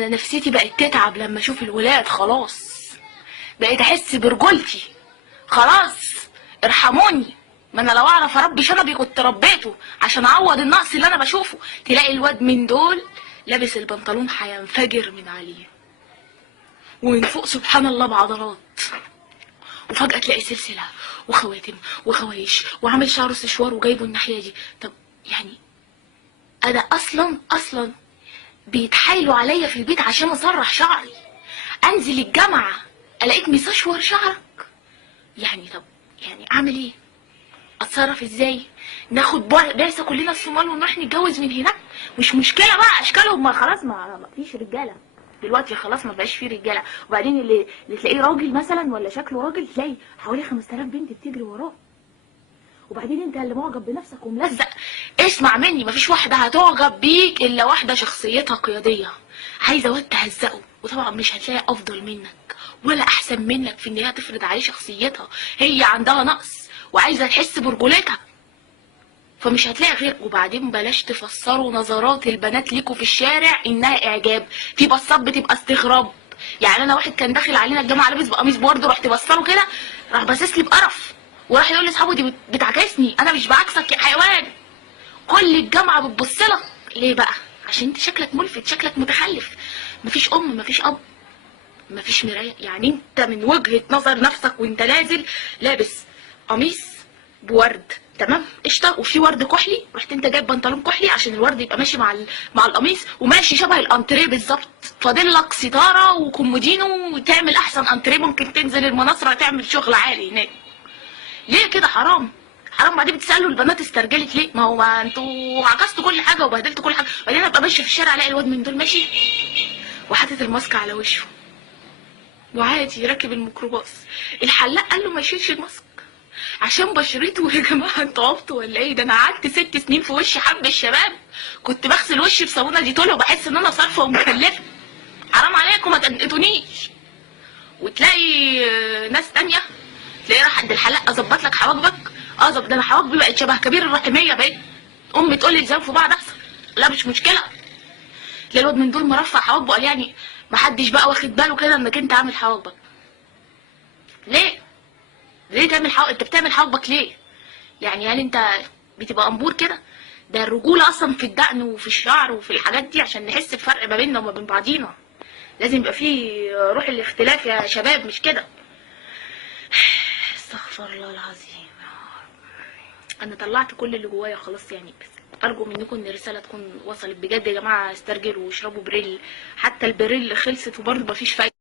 انا نفسيتي بقت تتعب لما اشوف الولاد. خلاص بقيت احس برجولتي. خلاص ارحموني. ما انا لو اعرف اربي شنبي كنت ربيته عشان اعوض النقص اللي انا بشوفه. تلاقي الواد من دول لابس البنطلون هينفجر من عليه ومن فوق سبحان الله بعضلات، وفجأة تلاقي سلسلة وخواتم وخوايش وعامل شعره سشوار وجايبه الناحية دي. طب يعني انا اصلا بيتحايلوا عليا في البيت عشان اسرح شعري. انزل الجامعة الاقيك مسشور شعرك. يعني طب يعني اعمل ايه؟ اتصرف ازاي؟ ناخد بعثة كلنا الصومال ونروح نتجوز من هناك؟ مش مشكلة بقى اشكالهم، ما خلاص ما فيش رجالة دلوقتي، خلاص ما بقاش فيه رجالة. وبعدين اللي تلاقيه راجل مثلا ولا شكله راجل تلاقي حوالي 5000 بنت بتجري وراه. وبعدين انت اللي معجب بنفسك وملزق. اسمع مني، مفيش واحدة هتعجب بيك الا واحدة شخصيتها قيادية عايزة واد تهزقه. وطبعا مش هتلاقي افضل منك ولا احسن منك في ان هي تفرض عليه شخصيتها. هي عندها نقص وعايزة تحس برجولتها، فمش هتلاقي غير. وبعدين بلاش تفسروا نظرات البنات ليكوا في الشارع انها اعجاب. في بصات بتبقى استغراب. يعني انا واحد كان داخل علينا الجامعه لابس بقميص بورد، رحت بصله كده راح باصص لي بقرف وراح يقول لاصحابه دي بتعكسني. انا مش بعكسك يا حيوان، كل الجامعه بتبص لك. ليه بقى؟ عشان انت شكلك ملفت، شكلك متخلف. مفيش مفيش اب، مفيش مرايه. يعني انت من وجهه نظر نفسك وانت نازل لابس قميص بورد تمام قشطه وفي ورد كحلي، رحت انت جايب بنطلون كحلي عشان الورد يبقى ماشي مع القميص وماشي شبه الانتريه بالظبط. فاضل لك ستاره وكومودينو وتعمل احسن انتريه، ممكن تنزل المناصره تعمل شغل عالي هناك. ليه كده؟ حرام حرام. بعدين بتسالوا البنات استرجلت ليه؟ ما هو ما انتوا عكستوا كل حاجه وبهدلتوا كل حاجه. بعدين ابقى ماشيه في الشارع الاقي الواد من دول ماشي وحاطط الماسك على وشه وعادي راكب الميكروباص. الحلاق قال له ما يشيلش الماسك عشان بشرته. يا جماعه انتوا عبطوا ولا ايه؟ ده انا قعدت 6 سنين في وشي حب الشباب، كنت بغسل وشي بصابونه ديتول وبحس ان انا صارفه ومكلفه. حرام عليكم ما تنقطونيش. وتلاقي ناس تانية تلاقيه راح عند الحلاق اظبط لك حواجبك. ده انا حواجبي بقت شبه كبير الرحميه بقيت. امي تقول لي الزام في بعض احسن. لا مش مشكله. تلاقي الواد من دول مرفع حواجبه قال يعني محدش بقى واخد باله كده انك انت عامل حواجبك. ليه تعمل انت بتعمل حواجبك ليه؟ يعني هل انت بتبقى امبور كده؟ ده الرجوله اصلا في الدقن وفي الشعر وفي الحاجات دي عشان نحس بفرق ما بيننا وما بين بعضينا. لازم يبقى فيه روح الاختلاف يا شباب، مش كده؟ استغفر الله العظيم. انا طلعت كل اللي جوايا خلاص يعني، بس ارجو منكم ان الرساله تكون وصلت بجد. يا جماعه استرجلوا واشربوا بريل، حتى البريل خلصت وبرضه مفيش فايده.